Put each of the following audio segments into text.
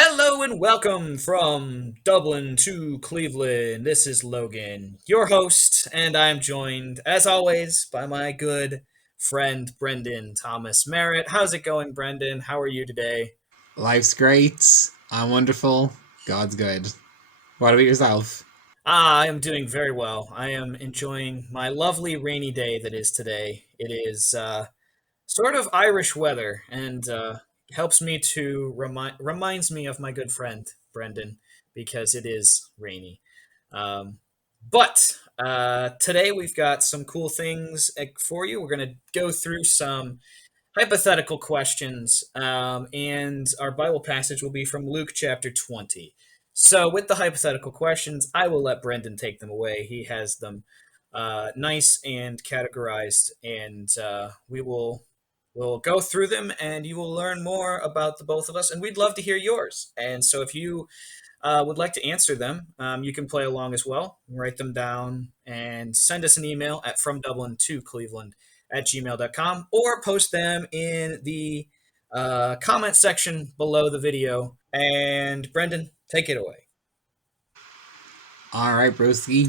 Hello and welcome from Dublin to Cleveland. This is Logan, your host, and I'm joined, as always, by my good friend Brendan Thomas Merritt. How's it going, Brendan? How are you today? Life's great. I'm wonderful. God's good. What about yourself? I am doing very well. I am enjoying my lovely rainy day that is today. It is sort of Irish weather and helps me to reminds me of my good friend Brendan because it is rainy. Um, but today we've got some cool things for you. We're going to go through some hypothetical questions, and our Bible passage will be from Luke chapter 20. So, with the hypothetical questions, I will let Brendan take them away. He has them nice and categorized, and we'll go through them, and you will learn more about the both of us. And we'd love to hear yours. And so, if you would like to answer them, you can play along as well. Write them down and send us an email at fromdublintocleveland at gmail.com or post them in the comment section below the video. And Brendan, take it away. Alright, broski.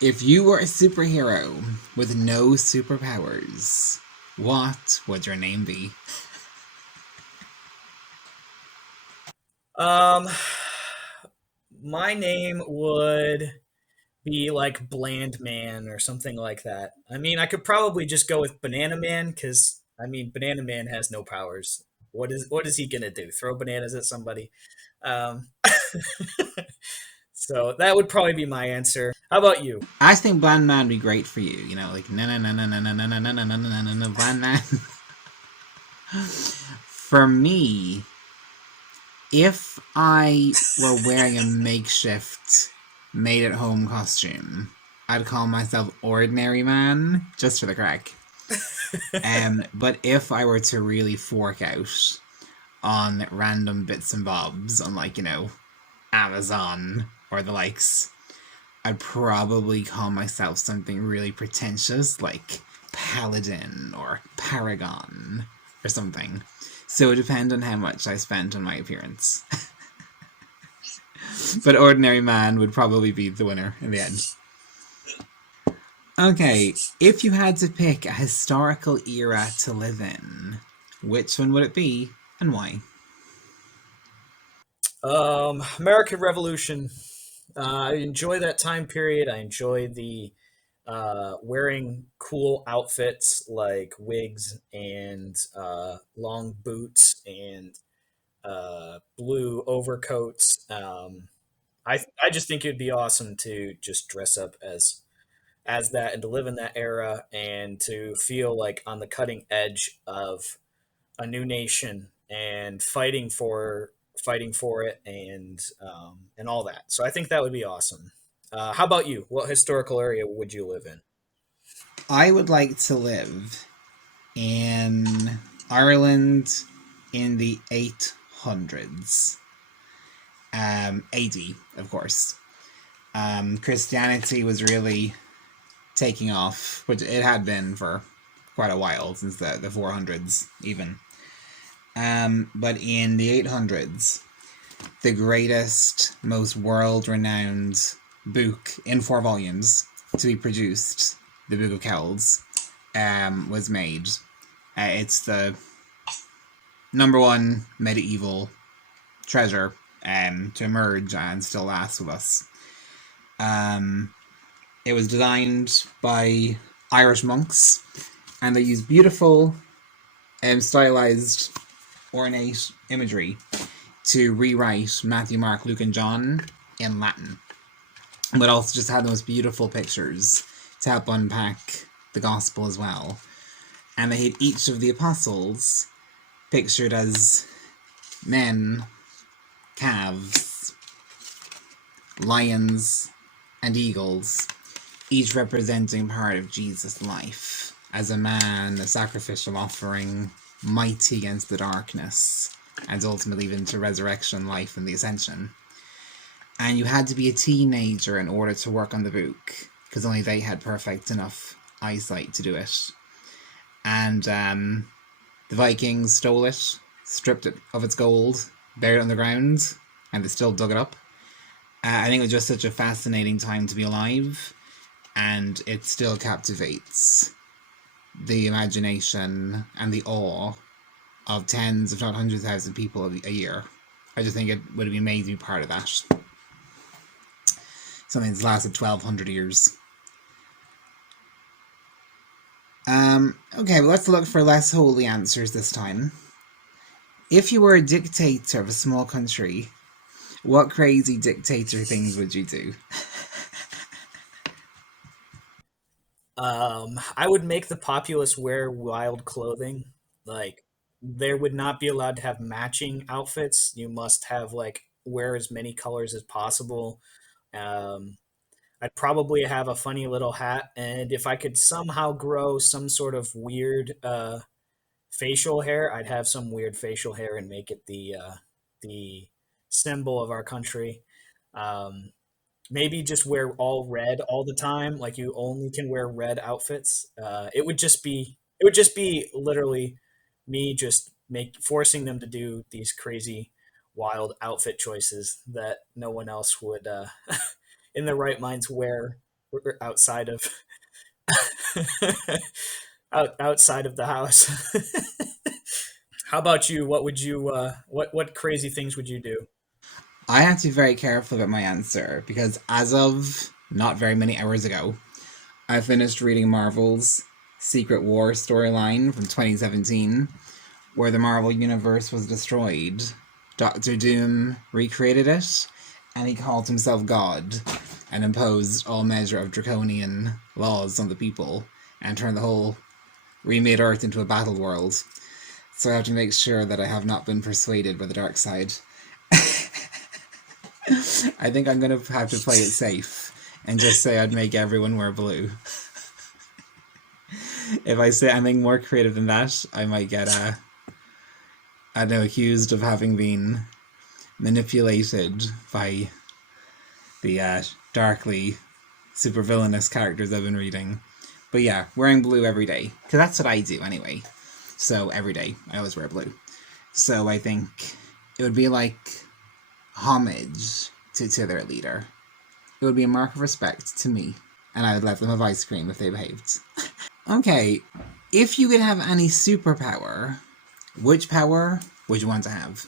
If you were a superhero with no superpowers, what would your name be? Um, my name would be like Bland Man or something like that. I mean, I could probably just go with Banana Man because I mean, Banana Man has no powers. What is he gonna do? Throw bananas at somebody? Um, so that would probably be my answer. How about you? I think Blind Man would be great for you. Like na na na na na na na na na na na na na na Blind Man. For me, if I were wearing a makeshift made at home costume, I'd call myself Ordinary Man, just for the crack. But if I were to really fork out on random bits and bobs on, Amazon or the likes, I'd probably call myself something really pretentious like Paladin or Paragon or something. So it depends on how much I spent on my appearance. But Ordinary Man would probably be the winner in the end. Okay, if you had to pick a historical era to live in, which one would it be and why? American Revolution. I enjoy that time period. I enjoy the wearing cool outfits like wigs and long boots and blue overcoats. I just think it'd be awesome to just dress up as that and to live in that era and to feel like on the cutting edge of a new nation and fighting for it and all that. So I think that would be awesome. How about you? What historical area would you live in? I would like to live in Ireland in the 800s. AD, of course. Christianity was really taking off, which it had been for quite a while, since the 400s, even. But in the 800s, the greatest, most world renowned book in 4 volumes to be produced, the Book of Kells, was made. It's the number one medieval treasure to emerge and still last with us. Um, it was designed by Irish monks, and they use beautiful, stylized, ornate imagery to rewrite Matthew, Mark, Luke, and John in Latin, but also just had the most beautiful pictures to help unpack the gospel as well. And they had each of the apostles pictured as men, calves, lions, and eagles, each representing part of Jesus' life as a man, a sacrificial offering, mighty against the darkness, and ultimately even to resurrection, life, and the ascension. And you had to be a teenager in order to work on the book, because only they had perfect enough eyesight to do it. And the Vikings stole it, stripped it of its gold, buried underground, and they still dug it up. I think it was just such a fascinating time to be alive, and it still captivates the imagination and the awe of tens, if not hundreds of thousands of people a year. I just think it would be amazing to be part of that. Something that's lasted 1,200 years. Okay, well, let's look for less holy answers this time. If you were a dictator of a small country, what crazy dictator things would you do? I would make the populace wear wild clothing. Like, there would not be allowed to have matching outfits. You must have like wear as many colors as possible. Um, I'd probably have a funny little hat, and if I could somehow grow some sort of weird facial hair, I'd have some weird facial hair and make it the symbol of our country. Um, Maybe just wear all red all the time, like you only can wear red outfits. It would just be literally me just make forcing them to do these crazy wild outfit choices that no one else would in their right minds wear outside of outside of the house. How about you? What would you what crazy things would you do? I have to be very careful about my answer because as of not very many hours ago, I finished reading Marvel's Secret War storyline from 2017, where the Marvel Universe was destroyed. Doctor Doom recreated it, and he called himself God and imposed all measure of draconian laws on the people and turned the whole remade Earth into a battle world. So I have to make sure that I have not been persuaded by the dark side. I think I'm gonna have to play it safe and just say I'd make everyone wear blue. If I say anything more creative than that, I might get I don't know, accused of having been manipulated by the darkly super villainous characters I've been reading. But yeah, wearing blue every day because that's what I do anyway. So every day I always wear blue. So I think it would be like homage to their leader. It would be a mark of respect to me, and I would let them have ice cream if they behaved. Okay, if you could have any superpower, which power would you want to have?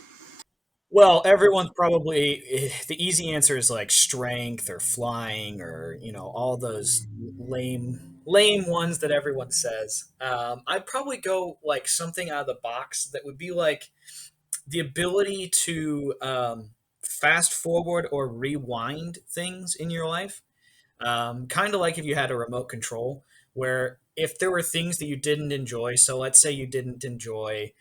Well, everyone's probably the easy answer is like strength or flying or all those lame ones that everyone says. I'd probably go like something out of the box that would be like the ability to fast forward or rewind things in your life. Kind of like if you had a remote control, where if there were things that you didn't enjoy, so let's say you didn't enjoy,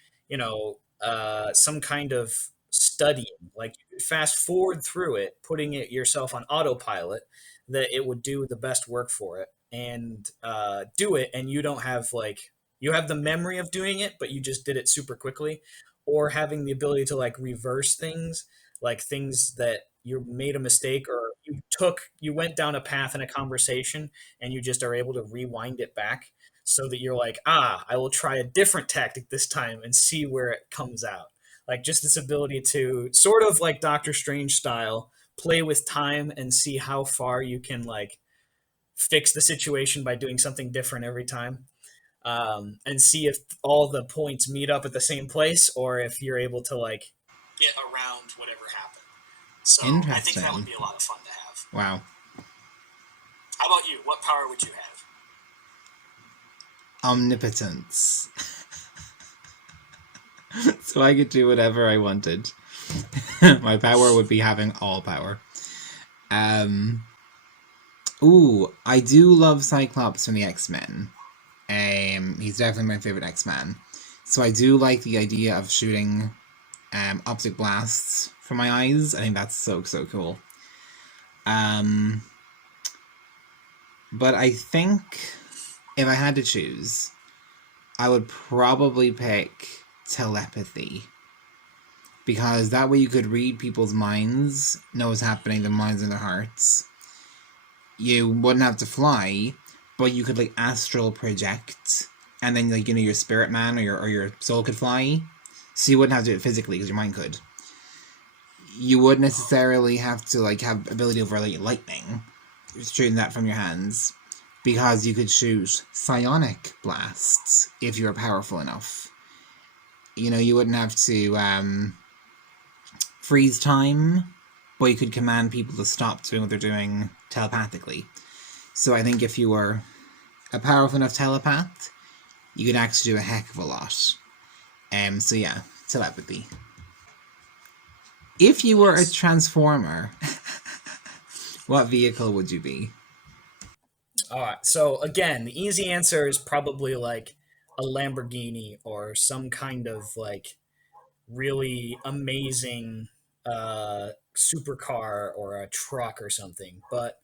some kind of studying, like you could fast forward through it, putting it yourself on autopilot, that it would do the best work for it and do it, and you don't have like you have the memory of doing it, but you just did it super quickly, or having the ability to like reverse things, like things that you made a mistake or you went down a path in a conversation and you just are able to rewind it back so that you're like, I will try a different tactic this time and see where it comes out. Like just this ability to sort of like Doctor Strange style play with time and see how far you can like fix the situation by doing something different every time, and see if all the points meet up at the same place or if you're able to like get around whatever happened. So I think that would Interesting. be a lot of fun to have. Wow. How about you? What power would you have? Omnipotence. So I could do whatever I wanted. My power would be having all power. Um, Ooh, I do love Cyclops from the X-Men. He's definitely my favorite X-Man. So I do like the idea of shooting optic blasts from my eyes. I think that's so cool. Um, but I think if I had to choose, I would probably pick telepathy because that way you could read people's minds, know what's happening, their minds and their hearts. You wouldn't have to fly, but you could like astral project, and then your spirit man or your soul could fly. So you wouldn't have to do it physically because your mind could. you would necessarily have to like have ability over like lightning, shooting that from your hands, because you could shoot psionic blasts if you were powerful enough. You know, you wouldn't have to freeze time, but you could command people to stop doing what they're doing telepathically. So I think if you were a powerful enough telepath, you could actually do a heck of a lot. So yeah, telepathy. If you were a Nice. transformer, what vehicle would you be? All right. So again, the easy answer is probably like a Lamborghini or some kind of like really amazing supercar or a truck or something. But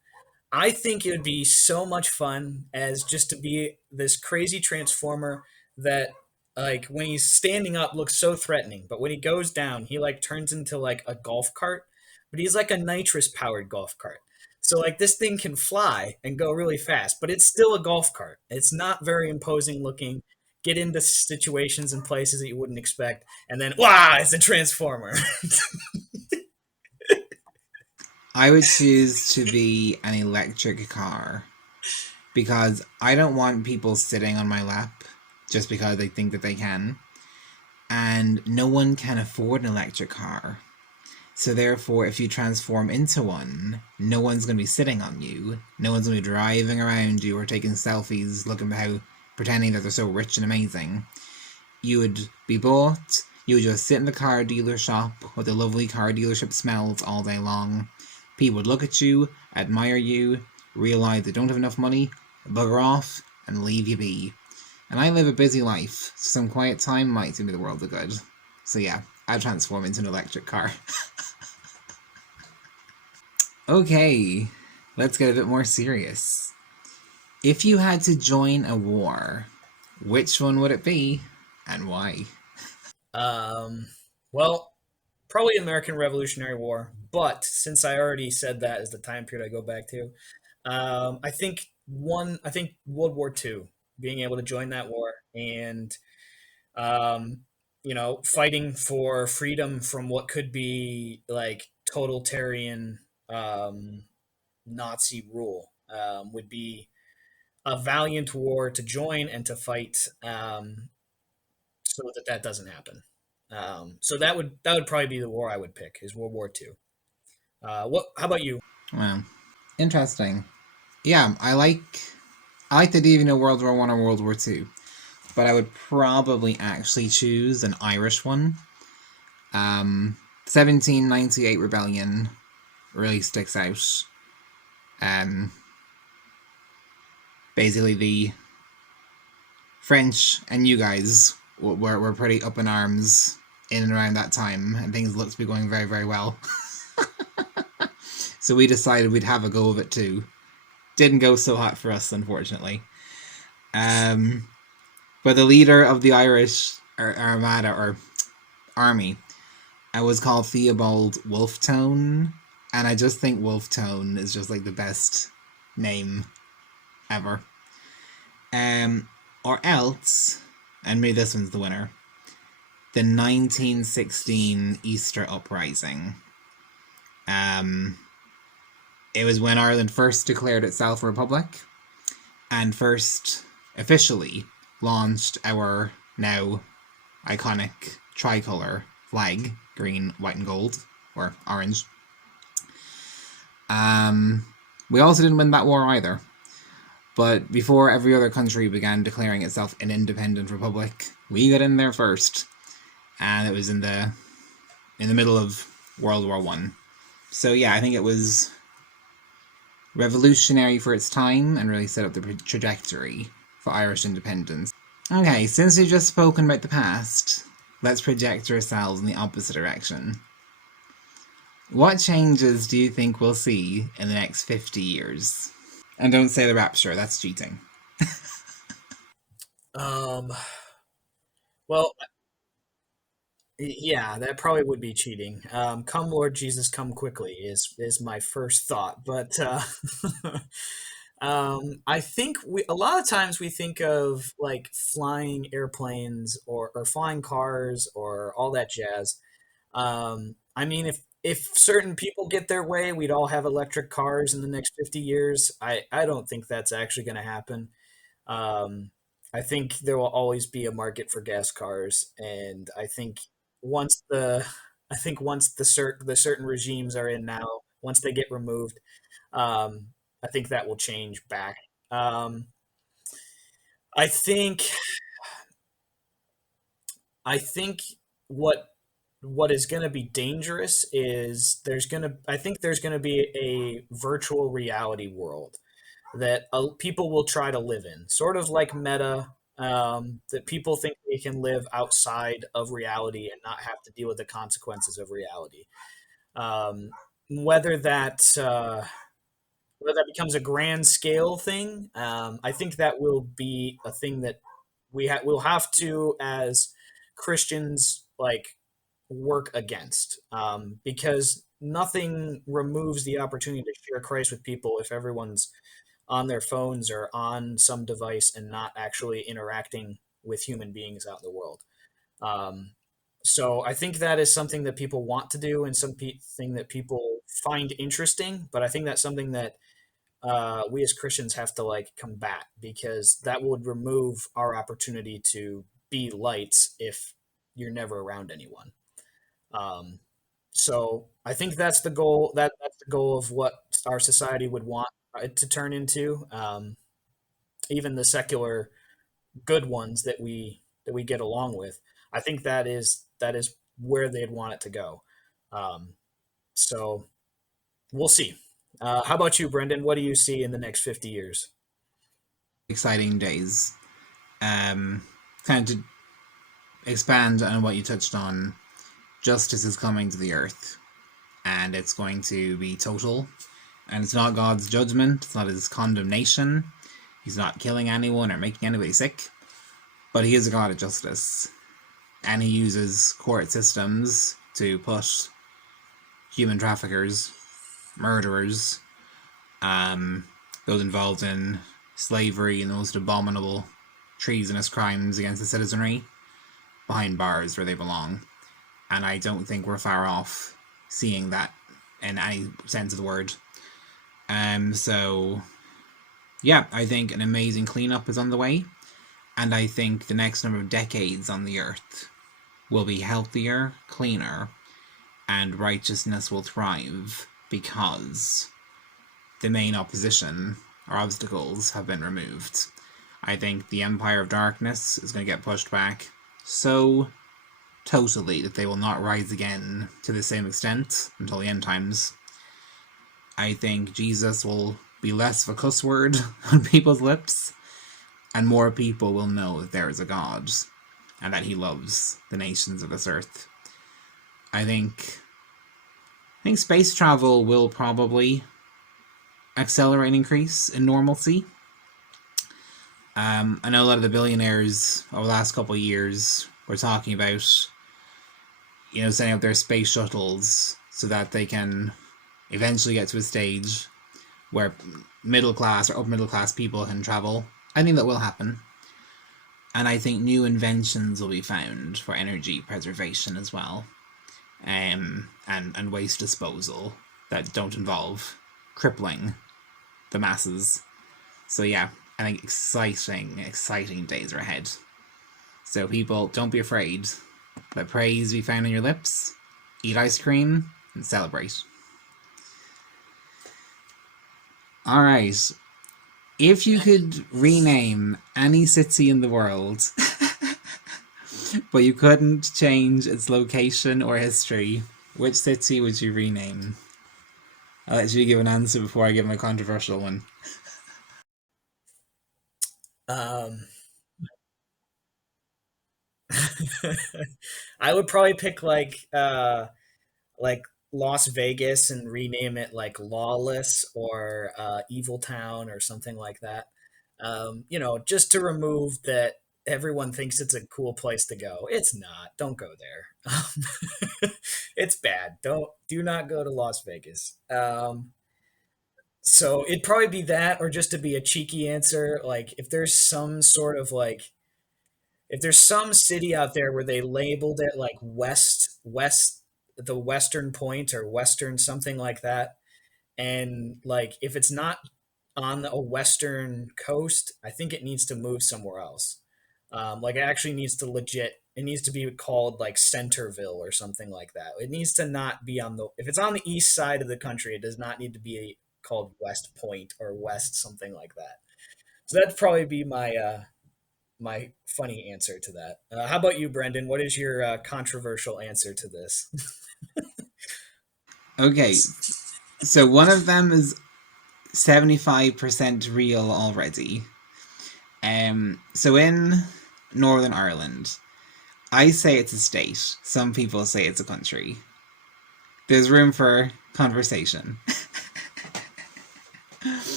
I think it would be so much fun as just to be this crazy transformer that like when he's standing up looks so threatening, but when he goes down, he like turns into like a golf cart, but he's like a nitrous powered golf cart. So like this thing can fly and go really fast, but it's still a golf cart. It's not very imposing looking. Get into situations and places that you wouldn't expect, and then wow, it's a transformer. I would choose to be an electric car because I don't want people sitting on my lap just because they think that they can. And no one can afford an electric car. So therefore, if you transform into one, no one's going to be sitting on you. No one's going to be driving around you or taking selfies, looking how pretending that they're so rich and amazing. You would be bought. You would just sit in the car dealer shop with the lovely car dealership smells all day long. People would look at you, admire you, realize they don't have enough money, bugger off, and leave you be. And I live a busy life, so some quiet time might do me the world of good. So yeah, I'd transform into an electric car. Okay, let's get a bit more serious. If you had to join a war, which one would it be, and why? Um, well, probably American Revolutionary War, but since I already said that is the time period I go back to, I think World War II, being able to join that war and um, fighting for freedom from what could be like totalitarian Nazi rule would be a valiant war to join and to fight so that that doesn't happen. So that would probably be the war I would pick is World War II. What? How about you? Well, interesting. Yeah, I like the idea of World War One or World War Two, but I would probably actually choose an Irish one. 1798 rebellion really sticks out. Um, Basically the French and you guys were pretty up in arms in and around that time, and things looked to be going very, very well. So we decided we'd have a go of it too. Didn't go so hot for us, unfortunately. Um, but the leader of the Irish Armada or army was called Theobald Wolfetone, and I just think Wolfetone is just like the best name ever. Um, or else, and maybe this one's the winner, the 1916 Easter Uprising. Um, it was when Ireland first declared itself a republic and first officially launched our now iconic tricolour flag, green, white, and gold, or orange. We also didn't win that war either. But before every other country began declaring itself an independent republic, we got in there first, and it was in the middle of World War One. So yeah, I think it was revolutionary for its time and really set up the trajectory for Irish independence. Okay, since we've just spoken about the past, let's project ourselves in the opposite direction. What changes do you think we'll see in the next 50 years? And don't say the rapture, that's cheating. Um, well, yeah, that probably would be cheating. Come, Lord Jesus, come quickly is my first thought, but I think we a lot of times we think of like flying airplanes or flying cars or all that jazz. I mean, if certain people get their way, we'd all have electric cars in the next 50 years. I don't think that's actually going to happen. Um, I think there will always be a market for gas cars, and once the I think once the certain regimes are in now, once they get removed, um, I think that will change back. Um, I think I think what what is going to be dangerous is I think there's going to be a virtual reality world that people will try to live in, sort of like Meta. That people think they can live outside of reality and not have to deal with the consequences of reality. Um, whether that whether that becomes a grand scale thing, I think that will be a thing that we'll have to, as Christians, like work against, because nothing removes the opportunity to share Christ with people if everyone's on their phones or on some device and not actually interacting with human beings out in the world. Um, so I think that is something that people want to do and something that people find interesting. But I think that's something that we as Christians have to like combat, because that would remove our opportunity to be lights if you're never around anyone. Um, so I think that's the goal. That's the goal of what our society would want it to turn into. Even the secular good ones that we get along with, I think that is where they'd want it to go. Um, so we'll see. How about you, Brendan? What do you see in the next 50 years? Exciting days. Um, Kind of to expand on what you touched on, justice is coming to the earth, and it's going to be total. And it's not God's judgment, it's not his condemnation. He's not killing anyone or making anybody sick, but he is a God of justice. And he uses court systems to put human traffickers, murderers, um, those involved in slavery and the most abominable treasonous crimes against the citizenry behind bars where they belong. And I don't think we're far off seeing that in any sense of the word. So yeah, I think an amazing cleanup is on the way, and I think the next number of decades on the earth will be healthier, cleaner, and righteousness will thrive because the main opposition or obstacles have been removed. I think the Empire of Darkness is going to get pushed back so totally that they will not rise again to the same extent until the end times. I think Jesus will be less of a cuss word on people's lips, and more people will know that there is a God and that he loves the nations of this earth. I think space travel will probably accelerate and increase in normalcy. I know a lot of the billionaires over the last couple of years were talking about, setting up their space shuttles so that they can eventually get to a stage where middle class or upper middle class people can travel. I think that will happen. And I think new inventions will be found for energy preservation as well, and waste disposal that don't involve crippling the masses. So yeah, I think exciting days are ahead. So people, don't be afraid. Let praise be found on your lips, eat ice cream, and celebrate. Alright, if you could rename any city in the world, but you couldn't change its location or history, which city would you rename? I'll let you give an answer before I give my controversial one. Um, I would probably pick like Las Vegas and rename it like Lawless or Evil Town or something like that. Just to remove that everyone thinks it's a cool place to go. It's not. Don't go there. It's bad. Do not go to Las Vegas. So it'd probably be that, or just to be a cheeky answer, like if there's some city out there where they labeled it like West the western point or western something like that. And like if it's not on a western coast, I think it needs to move somewhere else. Like it actually needs to legit. It needs to be called like Centerville or something like that. It needs to not be on the. If it's on the east side of the country, it does not need to be called West Point or West something like that. So that'd probably be my funny answer to that. How about you, Brendan? What is your controversial answer to this? Okay, so one of them is 75% real already. So in Northern Ireland, I say it's a state. Some people say it's a country. There's room for conversation.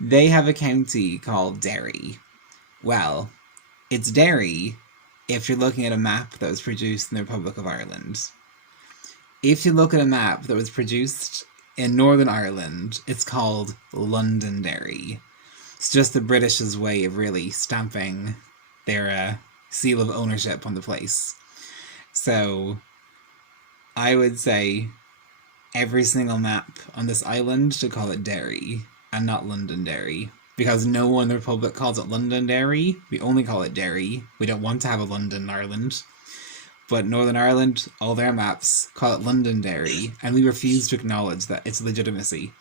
They have a county called Derry. Well, it's Derry if you're looking at a map that was produced in the Republic of Ireland. If you look at a map that was produced in Northern Ireland, it's called Londonderry. It's just the British's way of really stamping their seal of ownership on the place. So I would say every single map on this island should call it Derry and not Londonderry. Because no one in the Republic calls it Londonderry. We only call it Derry. We don't want to have a London, Ireland. But Northern Ireland, all their maps call it Londonderry, and we refuse to acknowledge that its legitimacy.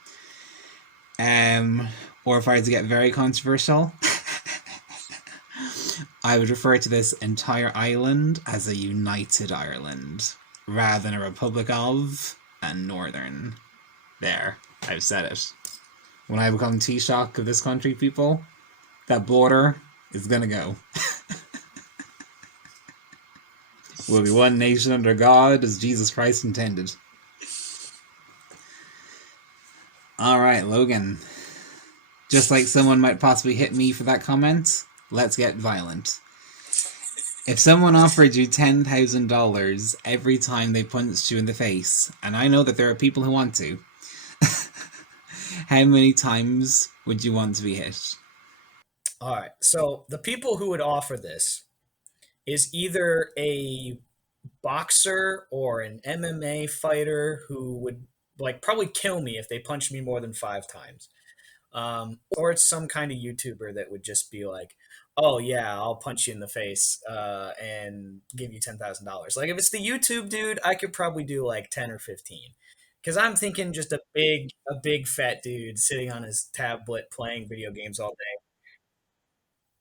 Or if I had to get very controversial, I would refer to this entire island as a united Ireland, rather than a Republic of and Northern. There, I've said it. When I become Taoiseach of this country, people, that border is gonna go. We'll be one nation under God as Jesus Christ intended. Alright, Logan. Just like someone might possibly hit me for that comment, let's get violent. If someone offered you $10,000 every time they punched you in the face, and I know that there are people who want to, how many times would you want to be hit? All right. So the people who would offer this is either a boxer or an MMA fighter who would like probably kill me if they punched me more than 5 times. Or it's some kind of YouTuber that would just be like, "Oh yeah, I'll punch you in the face and give you $10,000." Like if it's the YouTube dude, I could probably do like 10 or 15, because I'm thinking just a big fat dude sitting on his tablet playing video games all day.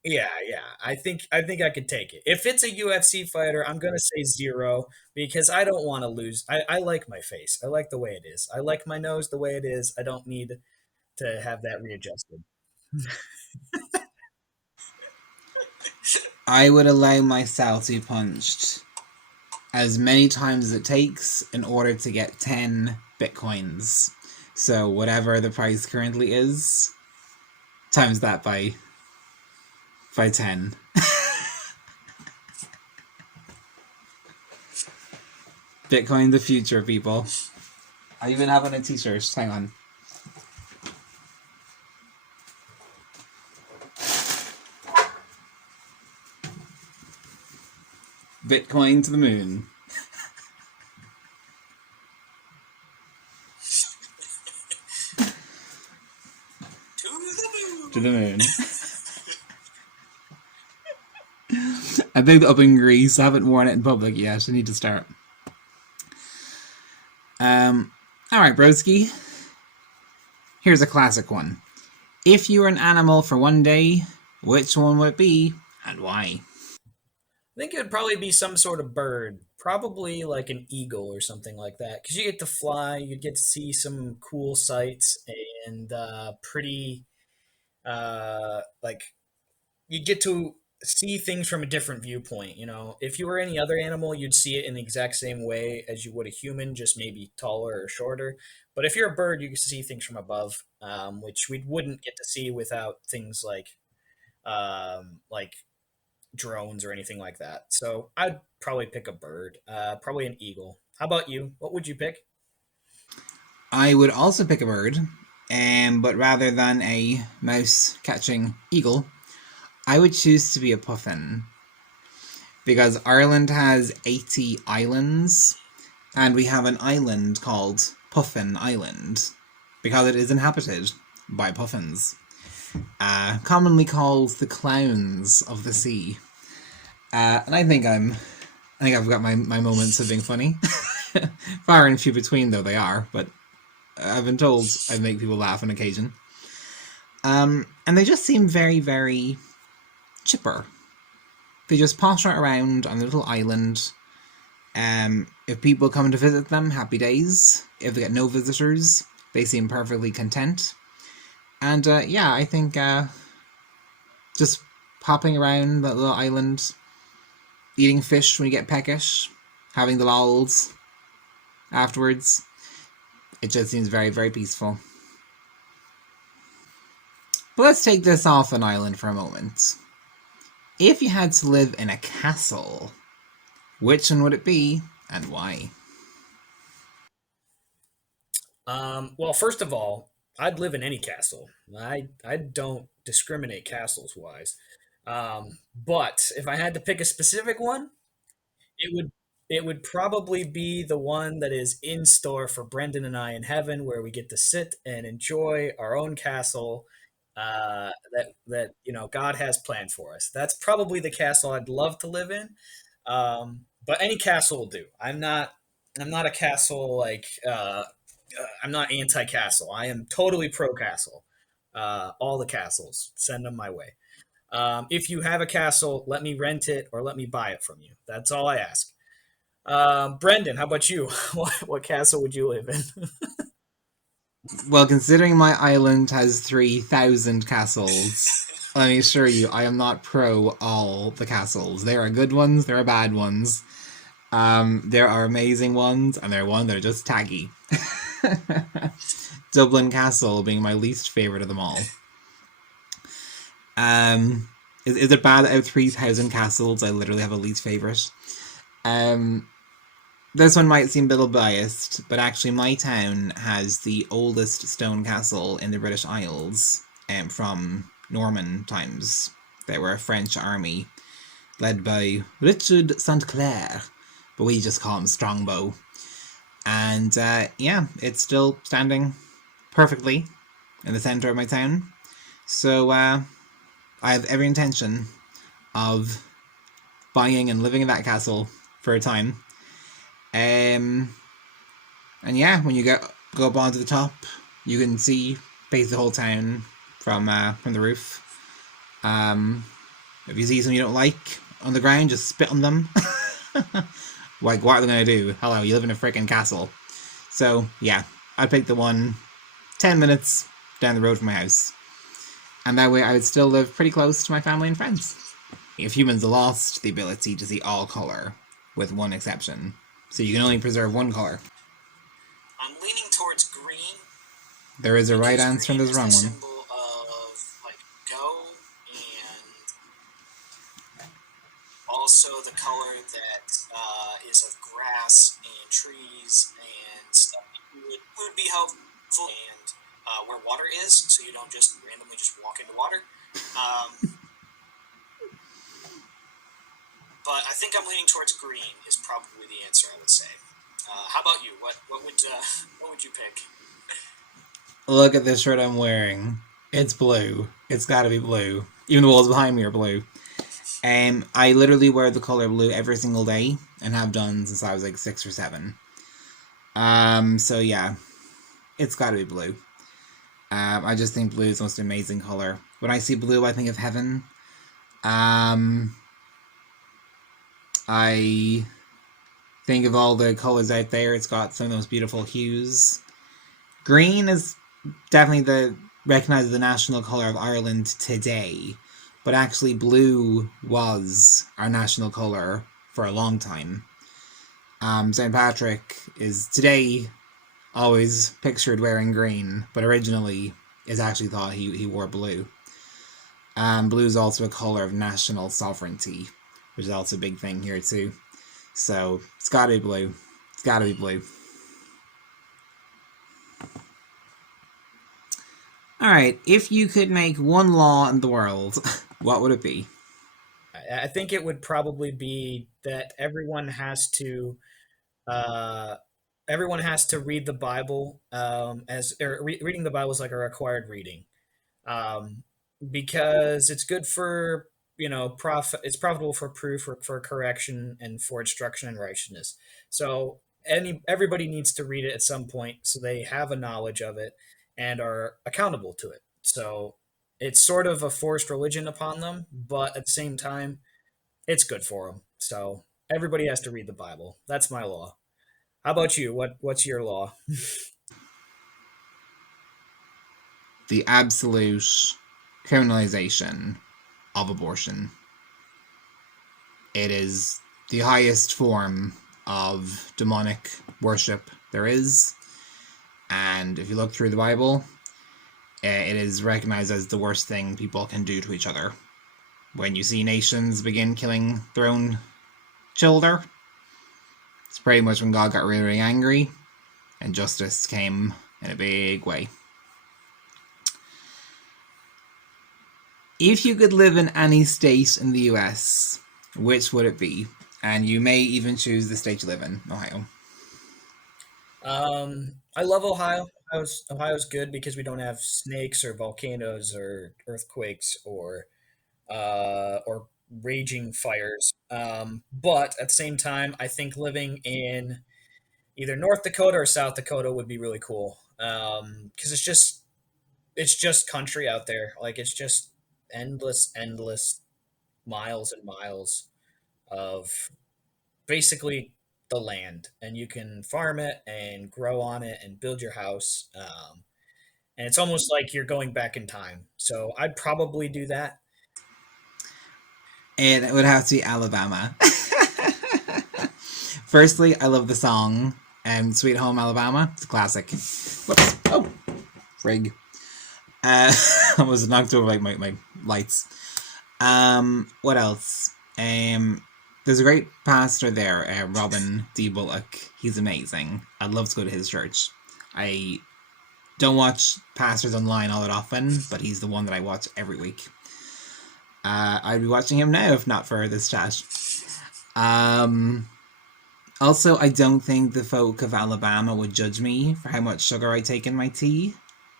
Yeah, yeah. I think I could take it. If it's a UFC fighter, I'm gonna say zero because I don't want to lose. I like my face. I like the way it is. I like my nose the way it is. I don't need to have that readjusted. I would allow myself to be punched as many times as it takes in order to get 10 bitcoins. So whatever the price currently is, times that by 10. Bitcoin the future, people. I even have on a t-shirt. Hang on. Bitcoin to the moon. To the moon. I picked it up in Greece. I haven't worn it in public yet. I need to start. Alright, broski. Here's a classic one. If you were an animal for one day, which one would it be and why? I think it would probably be some sort of bird, probably like an eagle or something like that, because you get to fly, you get to see some cool sights and pretty like you get to see things from a different viewpoint. If you were any other animal, you'd see it in the exact same way as you would a human, just maybe taller or shorter. But if you're a bird, you can see things from above, which we wouldn't get to see without things like drones or anything like that. So I'd probably pick a bird, probably an eagle. How about you? What would you pick? I would also pick a bird, but rather than a mouse catching eagle, I would choose to be a puffin. Because Ireland has 80 islands, And we have an island called Puffin Island because it is inhabited by puffins, commonly called the clowns of the sea. And I think I've got my moments of being funny. Far and few between, though they are, but I've been told I make people laugh on occasion. And they just seem very, very chipper. They just potter around on the little island. If people come to visit them, happy days. If they get no visitors, they seem perfectly content. And yeah, I think just popping around that little island, eating fish when you get peckish, having the lols afterwards, it just seems very, very peaceful. But let's take this off an island for a moment. If you had to live in a castle, which one would it be and why? Well, first of all, I'd live in any castle. I don't discriminate castles wise. But if I had to pick a specific one, it would it would probably be the one that is in store for Brendan and I in heaven, where we get to sit and enjoy our own castle that God has planned for us. That's probably the castle I'd love to live in. But any castle will do. I'm not a castle I'm not anti-castle. I am totally pro-castle. All the castles, send them my way. If you have a castle, let me rent it or let me buy it from you. That's all I ask. Brendan, how about you? What castle would you live in? Well, considering my island has 3,000 castles, let me assure you, I am not pro all the castles. There are good ones, there are bad ones. There are amazing ones, and there are ones that are just taggy. Dublin Castle being my least favorite of them all. Is it bad that out of 3,000 castles, I literally have a least favorite? Um, this one might seem a little biased, but actually, my town has the oldest stone castle in the British Isles, from Norman times. They were a French army led by Richard St. Clair, but we just call him Strongbow. And yeah, it's still standing perfectly in the centre of my town. So I have every intention of buying and living in that castle for a time. Um, and yeah, when you go up onto the top, you can see basically the whole town from the roof. Um, if you see something you don't like on the ground, just spit on them. Like, what are they gonna do? Hello, you live in a freaking castle. So yeah, I'd pick the one 10 minutes down the road from my house, and that way I would still live pretty close to my family and friends. If humans lost the ability to see all color, with one exception, so you can only preserve one color. I'm leaning towards green There is a right because answer and green there's a is the wrong one. symbol of like go, and also the color that is of grass and trees and stuff that would be helpful, and where water is, so you don't just randomly just walk into water. Um, but I think I'm leaning towards green is probably the answer I would say. How about you? What would you pick? Look at this shirt I'm wearing. It's blue. It's gotta be blue. Even the walls behind me are blue. I literally wear the color blue every single day and have done since I was like 6 or 7. So yeah, it's gotta be blue. I just think blue is the most amazing color. When I see blue, I think of heaven. Um, I think of all the colors out there. It's got some of the most beautiful hues. Green is definitely the recognized as the national color of Ireland today, but actually blue was our national color for a long time. St. Patrick is today always pictured wearing green, but originally is actually thought he wore blue. Blue is also a color of national sovereignty, which is also a big thing here too. So it's gotta be blue. It's gotta be blue. Alright, if you could make one law in the world, what would it be? I think it would probably be that everyone has to everyone has to read the Bible reading the Bible is like a required reading, um, because it's good for it's profitable for proof, for correction, and for instruction in righteousness. So everybody needs to read it at some point so they have a knowledge of it and are accountable to it. So it's sort of a forced religion upon them, but at the same time, it's good for them. So everybody has to read the Bible. That's my law. How about you? What's your law? The absolute criminalization of abortion. It is the highest form of demonic worship there is. And if you look through the Bible, it is recognized as the worst thing people can do to each other. When you see nations begin killing their own children, it's pretty much when God got really, really angry and justice came in a big way. If you could live in any state in the US, which would it be? And you may even choose the state you live in, Ohio. I love Ohio. Ohio's good because we don't have snakes or volcanoes or earthquakes or raging fires. But at the same time, I think living in either North Dakota or South Dakota would be really cool. Because it's just country out there. Like it's just endless miles and miles of basically the land, and you can farm it and grow on it and build your house. And it's almost like you're going back in time. So I'd probably do that. And it would have to be Alabama. Firstly, I love the song Sweet Home Alabama. It's a classic. Whoops. Oh, frig. I was knocked over like my lights. What else? There's a great pastor there, Robin D. Bullock. He's amazing. I'd love to go to his church. I don't watch pastors online all that often, but he's the one that I watch every week. I'd be watching him now if not for this chat. Also, I don't think the folk of Alabama would judge me for how much sugar I take in my tea.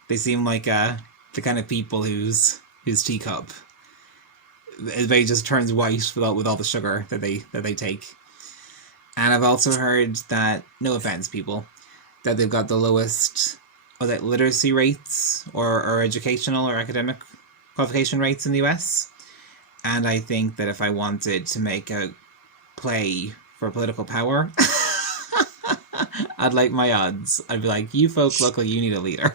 They seem like the kind of people whose teacup it just turns white with all the sugar that they take. And I've also heard that, no offense, people, that they've got the lowest literacy rates or educational or academic qualification rates in the US. And I think that if I wanted to make a play for political power, I'd like my odds. I'd be like, you folk look like you need a leader.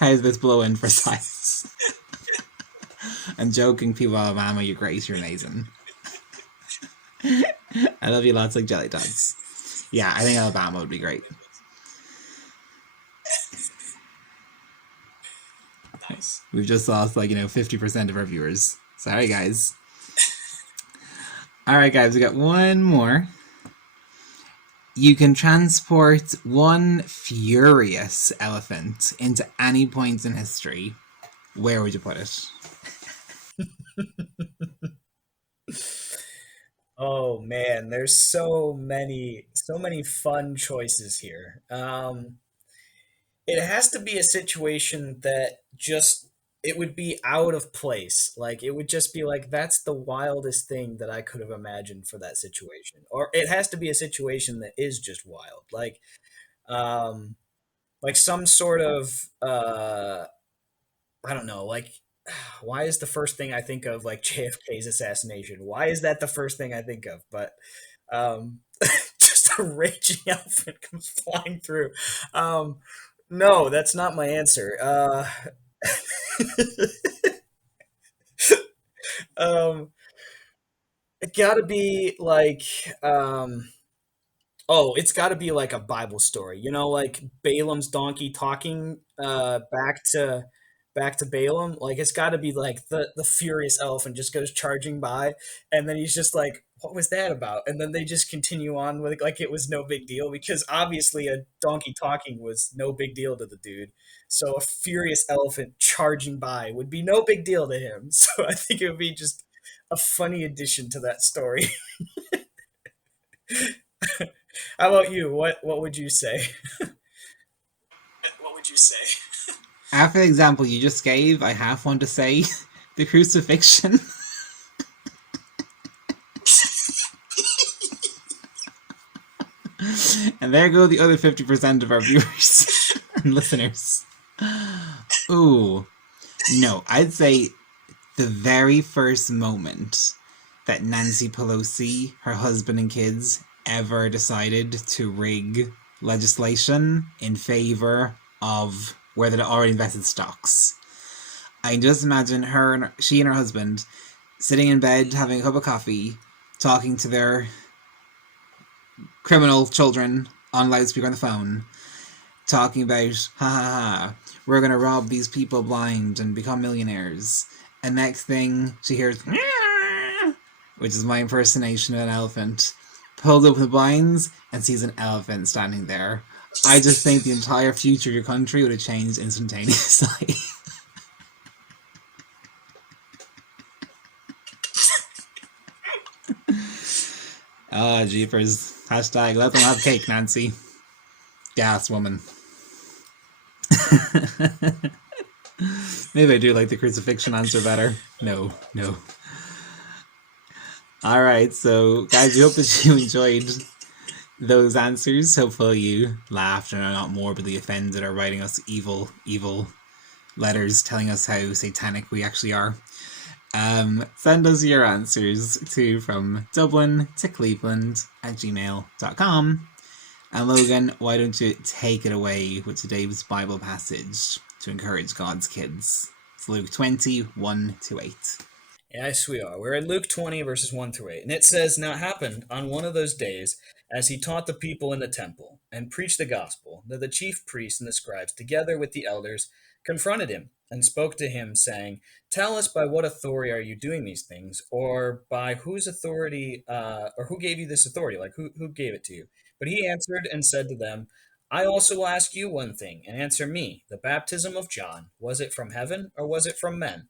How's this blow in for size? I'm joking, people of Alabama, you're great, you're amazing. I love you lots like jelly dogs. Yeah, I think Alabama would be great. Nice. We've just lost 50% of our viewers. Sorry, guys. All right, guys, we got one more. You can transport one furious elephant into any point in history. Where would you put it? Oh man, there's so many fun choices here. It has to be a situation that just it would be out of place. Like it would just be like that's the wildest thing that I could have imagined for that situation. Or it has to be a situation that is just wild. Um like some sort of I don't know, like why is the first thing I think of like JFK's assassination? Why is that the first thing I think of? But um just a raging elephant comes flying through. Um no, that's not my answer. Um it gotta be like um oh, it's got to be like a Bible story, like Balaam's donkey talking back to Balaam. Like it's got to be like the furious elephant just goes charging by, and then he's just like, "What was that about?" And then they just continue on with it like it was no big deal because obviously a donkey talking was no big deal to the dude. So a furious elephant charging by would be no big deal to him. So I think it would be just a funny addition to that story. How about you? What would you say? What would you say? After the example you just gave, I have one to say the crucifixion. And there go the other 50% of our viewers and listeners. Ooh. No, I'd say the very first moment that Nancy Pelosi, her husband and kids, ever decided to rig legislation in favor of where they'd already invested stocks. I can just imagine she and her husband sitting in bed having a cup of coffee, talking to their criminal children on loudspeaker on the phone, talking about, ha ha ha, we're gonna rob these people blind and become millionaires. And next thing, she hears, which is my impersonation of an elephant, pulls open the blinds and sees an elephant standing there. I just think the entire future of your country would have changed instantaneously. Ah, oh, jeepers. Hashtag let them have cake, Nancy. Gas woman. Maybe I do like the crucifixion answer better. No, no. Alright, so guys, we hope that you enjoyed those answers. Hopefully you laughed and are not morbidly offended or writing us evil, evil letters telling us how satanic we actually are. Send us your answers to from Dublin to Cleveland at gmail.com. And Logan, why don't you take it away with today's Bible passage to encourage God's kids? It's Luke 20, 1 to 8. Yes, we are. We're in Luke 20, verses 1 through 8. And it says, Now it happened on one of those days, as he taught the people in the temple and preached the gospel, that the chief priests and the scribes, together with the elders, confronted him and spoke to him, saying, Tell us, by what authority are you doing these things? Or by whose authority, or who gave you this authority? Like, who gave it to you? But he answered and said to them, I also will ask you one thing, and answer me. The baptism of John, was it from heaven, or was it from men?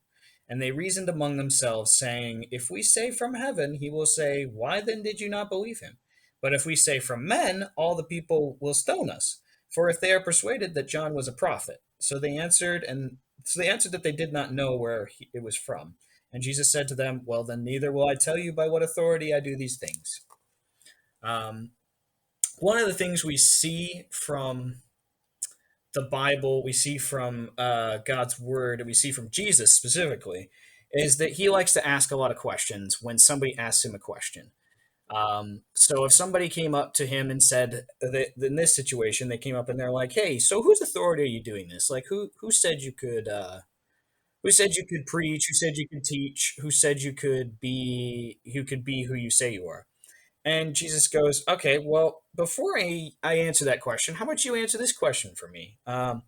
And they reasoned among themselves, saying, If we say from heaven, he will say, Why then did you not believe him? But if we say from men, all the people will stone us. For if they are persuaded that John was a prophet. So they answered that they did not know where it was from. And Jesus said to them, Well, then neither will I tell you by what authority I do these things. Um, One of the things we see from the Bible, we see from God's word, and we see from Jesus specifically, is that he likes to ask a lot of questions when somebody asks him a question. So if somebody came up to him and said that in this situation, they came up and they're like, "Hey, so whose authority are you doing this? Like, who said you could? Who said you could preach? Who said you could teach? Who said you could be? Who could be who you say you are?" And Jesus goes, "Okay, well, before I answer that question, how about you answer this question for me? I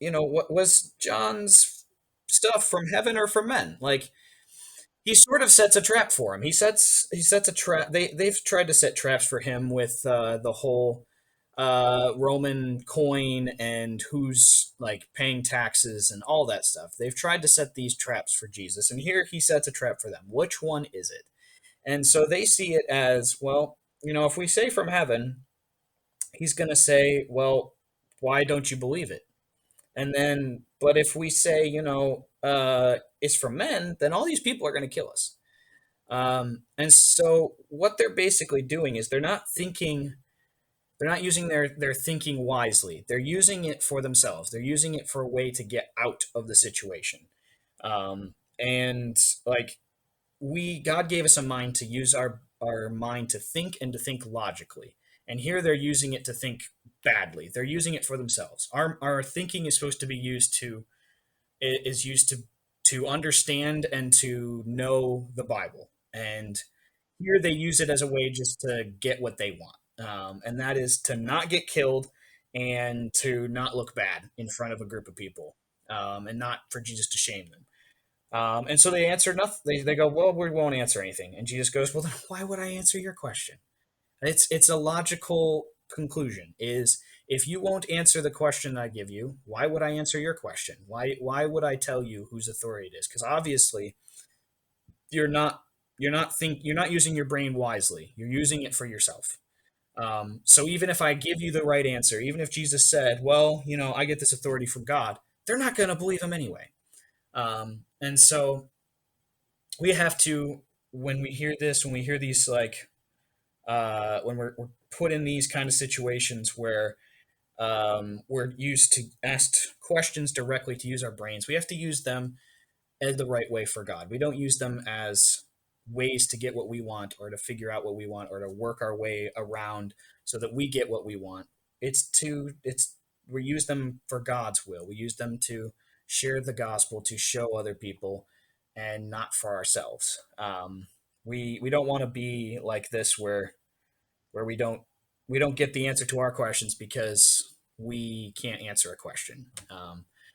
what was John's stuff from heaven or from men? Like he sort of sets a trap for him. He sets a trap. They've tried to set traps for him with the whole Roman coin and who's like paying taxes and all that stuff. They've tried to set these traps for Jesus, and here he sets a trap for them. Which one is it? And so they see it as, well, if we say from heaven, he's going to say, well, why don't you believe it? And then, but if we say, it's from men, then all these people are going to kill us. And so what they're basically doing is they're not using their thinking wisely. They're using it for themselves. They're using it for a way to get out of the situation. And like God gave us a mind to use our mind to think and to think logically. And here they're using it to think badly. They're using it for themselves. Our thinking is supposed to be used to understand and to know the Bible. And here they use it as a way just to get what they want. And that is to not get killed and to not look bad in front of a group of people, and not for Jesus to shame them. And so they answer nothing. They go, well, we won't answer anything. And Jesus goes, well, then why would I answer your question? It's a logical conclusion. Is if you won't answer the question I give you, why would I answer your question? Why would I tell you whose authority it is? Because obviously you're not. you're not using your brain wisely. You're using it for yourself. So even if I give you the right answer, even if Jesus said, well, I get this authority from God, they're not going to believe him anyway. And so we have to, when we hear this, when we hear these, like, when we're put in these kind of situations where we're used to ask questions directly to use our brains, we have to use them the right way for God. We don't use them as ways to get what we want or to figure out what we want or to work our way around so that we get what we want. It's we use them for God's will. We use them to share the gospel, to show other people, and not for ourselves. We don't want to be like this where we don't get the answer to our questions because we can't answer a question.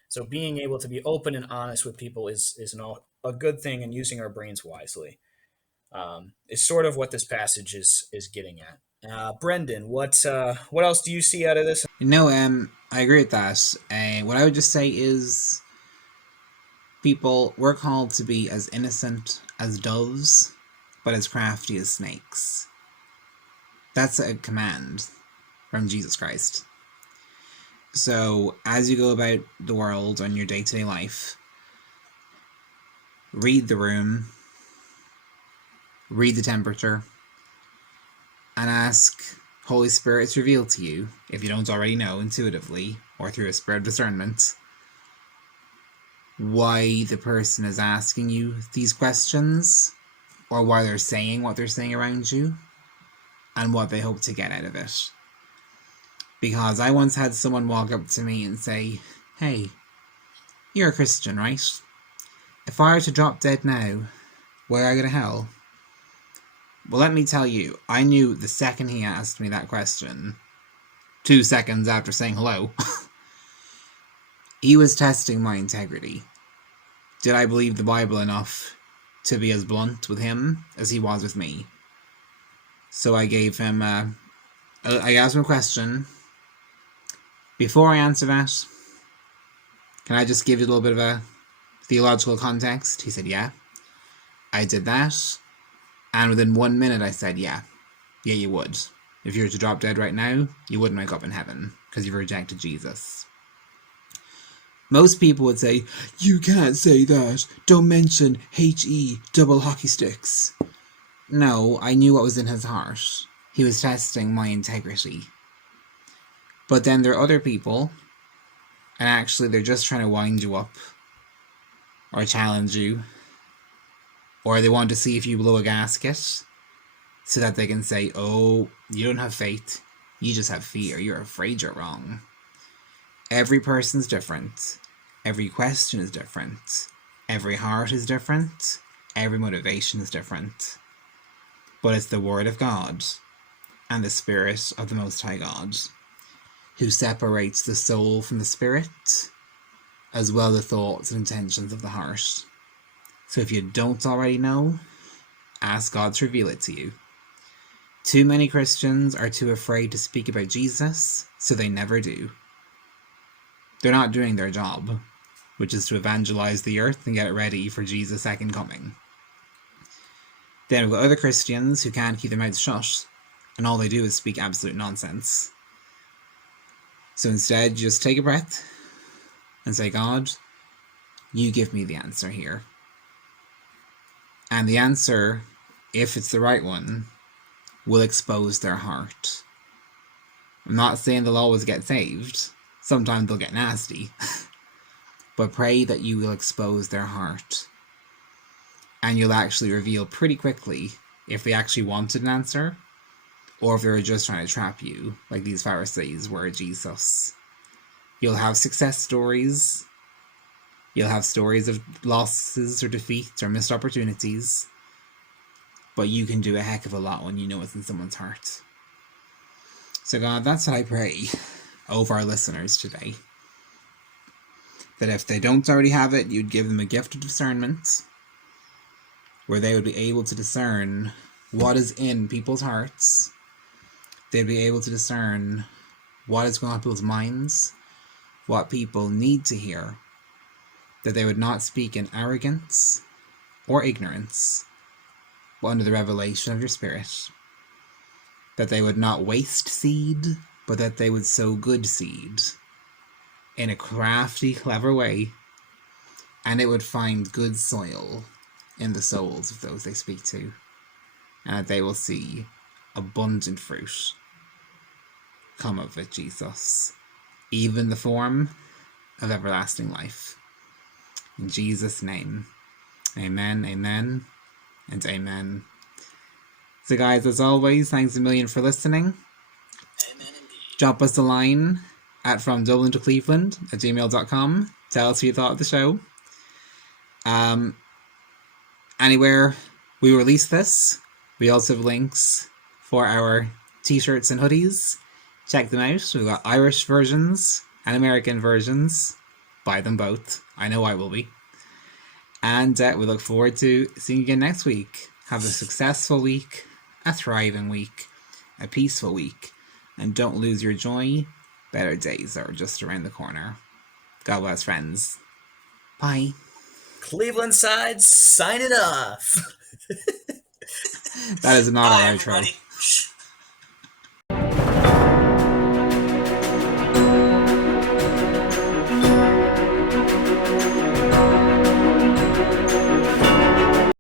So being able to be open and honest with people a good thing, and using our brains wisely is sort of what this passage is getting at. Brendan, what else do you see out of this? No, I agree with that. What I would just say is, people, we're called to be as innocent as doves, but as crafty as snakes. That's a command from Jesus Christ. So, as you go about the world on your day-to-day life, read the room, read the temperature, and ask Holy Spirit to reveal to you, if you don't already know intuitively or through a spirit of discernment, why the person is asking you these questions, or why they're saying what they're saying around you, and what they hope to get out of it. Because I once had someone walk up to me and say, "Hey, you're a Christian, right? If I were to drop dead now, will I go to hell?" Well, let me tell you, I knew the second he asked me that question, 2 seconds after saying hello, he was testing my integrity. Did I believe the Bible enough to be as blunt with him as he was with me? So I gave him, I asked him a question. Before I answer that, can I just give you a little bit of a theological context? He said, yeah. I did that, and within 1 minute I said, yeah, you would. If you were to drop dead right now, you wouldn't wake up in heaven, because you've rejected Jesus. Most people would say, you can't say that, don't mention HE double hockey sticks. No, I knew what was in his heart. He was testing my integrity. But then there are other people, and actually they're just trying to wind you up, or challenge you, or they want to see if you blow a gasket, so that they can say, oh, you don't have faith, you just have fear, you're afraid you're wrong. Every person's different, every question is different, every heart is different, every motivation is different. But it's the Word of God, and the Spirit of the Most High God, who separates the soul from the spirit, as well as the thoughts and intentions of the heart. So if you don't already know, ask God to reveal it to you. Too many Christians are too afraid to speak about Jesus, so they never do. They're not doing their job, which is to evangelize the earth and get it ready for Jesus' second coming. Then we've got other Christians who can't keep their mouths shut, and all they do is speak absolute nonsense. So instead, just take a breath and say, God, you give me the answer here. And the answer, if it's the right one, will expose their heart. I'm not saying they'll always get saved. Sometimes they'll get nasty. But pray that you will expose their heart. And you'll actually reveal pretty quickly if they actually wanted an answer, or if they were just trying to trap you, like these Pharisees were Jesus. You'll have success stories. You'll have stories of losses or defeats or missed opportunities. But you can do a heck of a lot when you know what's in someone's heart. So God, that's what I pray over our listeners today. That if they don't already have it, you'd give them a gift of discernment, where they would be able to discern what is in people's hearts. They'd be able to discern what is going on in people's minds, what people need to hear, that they would not speak in arrogance or ignorance, but under the revelation of your Spirit. That they would not waste seed, but that they would sow good seed in a crafty, clever way, and it would find good soil in the souls of those they speak to, and that they will see abundant fruit come of it, Jesus, even the form of everlasting life. In Jesus' name, amen, amen, and amen. So guys, as always, thanks a million for listening. Amen indeed. Drop us a line at fromdublintocleveland@gmail.com. Tell us what you thought of the show. Anywhere we release this, we also have links for our t-shirts and hoodies. Check them out. We've got Irish versions and American versions. Buy them both. I know I will be. And we look forward to seeing you again next week. Have a successful week, a thriving week, a peaceful week, and don't lose your joy. Better days are just around the corner. God bless, friends. Bye. Cleveland side signing off. That is not Bye, our outro. everybody.